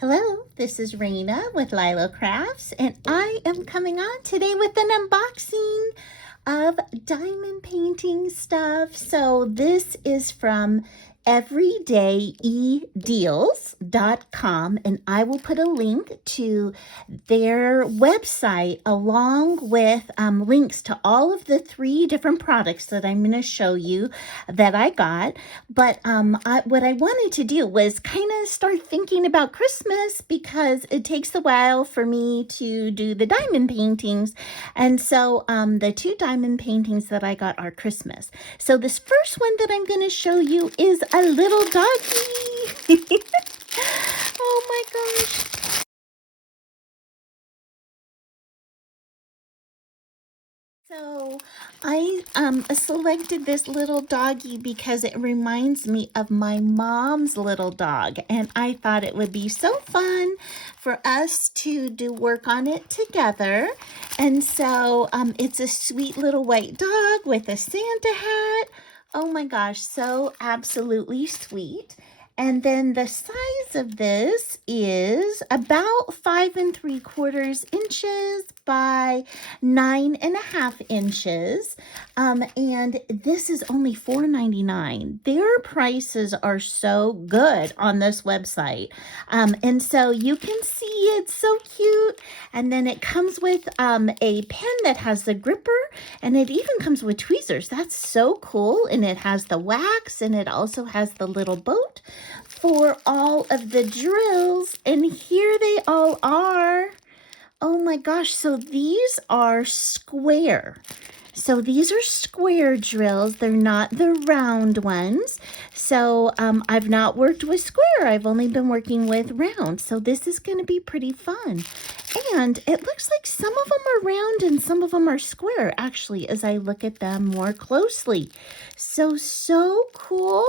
Hello, this is Raina with Lilo Crafts, and I am coming on today with an unboxing of diamond painting stuff. So this is from EVERYDAYEDEALS.com, and I will put a link to their website along with links to all of the 3 different products that I'm going to show you that I got. But what I wanted to do was kind of start thinking about Christmas, because it takes a while for me to do the diamond paintings. And so the 2 diamond paintings that I got are Christmas. So this first one that I'm going to show you is a little doggy. Oh my gosh. So I selected this little doggy because it reminds me of my mom's little dog, and I thought it would be so fun for us to do work on it together. And so it's a sweet little white dog with a Santa hat. Oh my gosh, so absolutely sweet. And then the size of this is about 5 3/4 inches by 9.5 inches. And this is only $4.99. Their prices are so good on this website. And so you can see it's so cute. And then it comes with a pen that has the gripper, and it even comes with tweezers. That's so cool. And it has the wax, and it also has the little boat for all of the drills. And here they all are. Oh my gosh, so these are square. So these are square drills. They're not the round ones. So I've not worked with square. I've only been working with round. So this is going to be pretty fun. And it looks like some of them are round and some of them are square, actually, as I look at them more closely. So cool.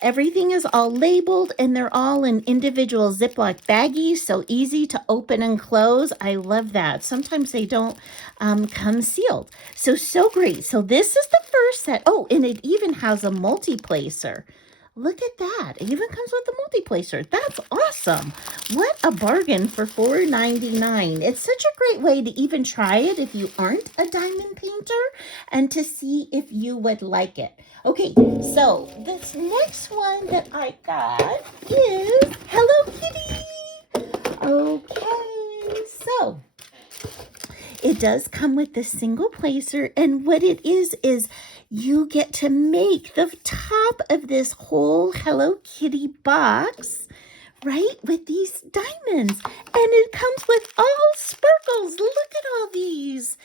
Everything is all labeled, and they're all in individual Ziploc baggies, so easy to open and close. I love that. Sometimes they don't come sealed. So great. So this is the first set. Oh, and it even has a multi-placer. Look at that. It even comes with a multi-placer. That's awesome. What a bargain for $4.99. It's such a great way to even try it if you aren't a diamond painter, and to see if you would like it. Okay, so this next one that I got is Hello Kitty. Okay, so it does come with the single placer, and what it is you get to make the top of this whole Hello Kitty box, right, with these diamonds. And it comes with all sparkles. Look at all these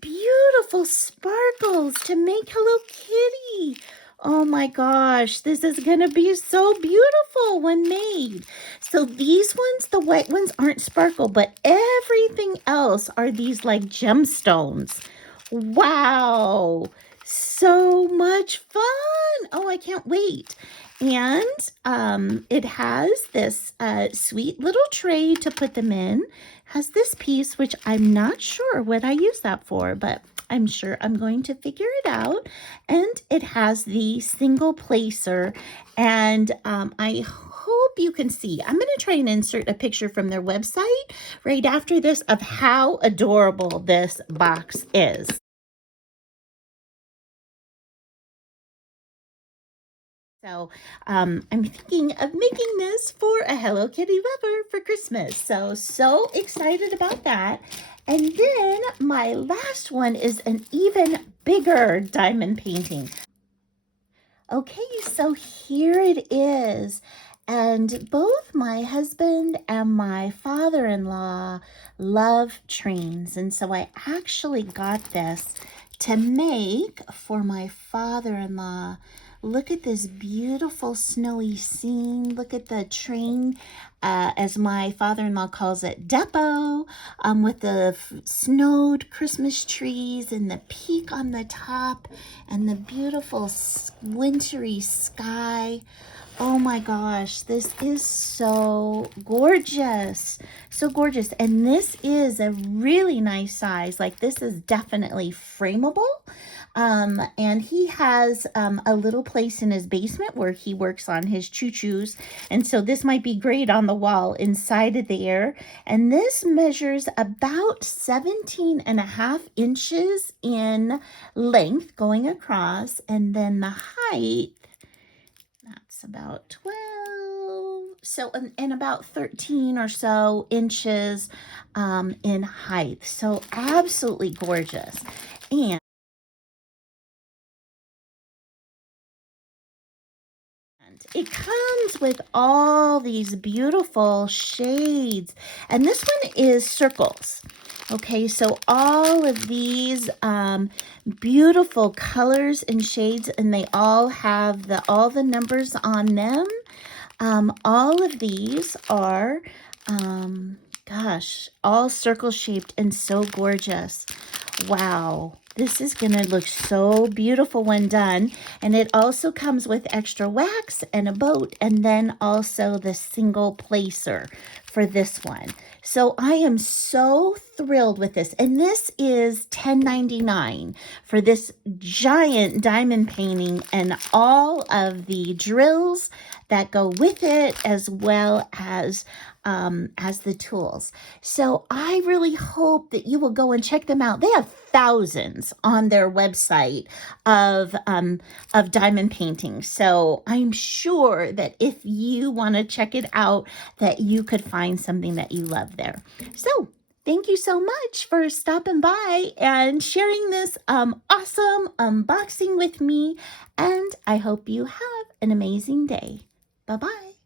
beautiful sparkles to make Hello Kitty. Oh my gosh, this is going to be so beautiful when made. So these ones, the white ones, aren't sparkle, but everything else are these like gemstones. Wow, so much fun. Oh, I can't wait. And it has this sweet little tray to put them in. Has this piece, which I'm not sure what I use that for, but I'm sure I'm going to figure it out. And it has the single placer, and I hope you can see. I'm going to try and insert a picture from their website right after this of how adorable this box is. So I'm thinking of making this for a Hello Kitty lover for Christmas. So excited about that. And then my last one is an even bigger diamond painting. Okay, so here it is. And both my husband and my father-in-law love trains. And so I actually got this to make for my father-in-law. Look at this beautiful snowy scene. Look at the train, as my father-in-law calls it, depot, with the snowed Christmas trees and the peak on the top and the beautiful wintry sky. Oh my gosh, this is so gorgeous. So gorgeous. And this is a really nice size. Like this is definitely frameable. And he has a little place in his basement where he works on his choo-choos. And so this might be great on the wall inside of there. And this measures about 17.5 inches in length going across. And then the height, that's about 12. So, and about 13 or so inches in height. So absolutely gorgeous. And it comes with all these beautiful shades. And this one is circles. Okay, so all of these beautiful colors and shades, and they all have all the numbers on them. All of these are, gosh, all circle shaped and so gorgeous. Wow, this is going to look so beautiful when done. And it also comes with extra wax and a boat, and then also the single placer for this one. So I am so thrilled with this. And this is $10.99 for this giant diamond painting and all of the drills that go with it, as well as the tools. So I really hope that you will go and check them out. They have thousands on their website of diamond paintings. So I'm sure that if you want to check it out, that you could find something that you love there. So thank you so much for stopping by and sharing this awesome unboxing with me. And I hope you have an amazing day. Bye-bye.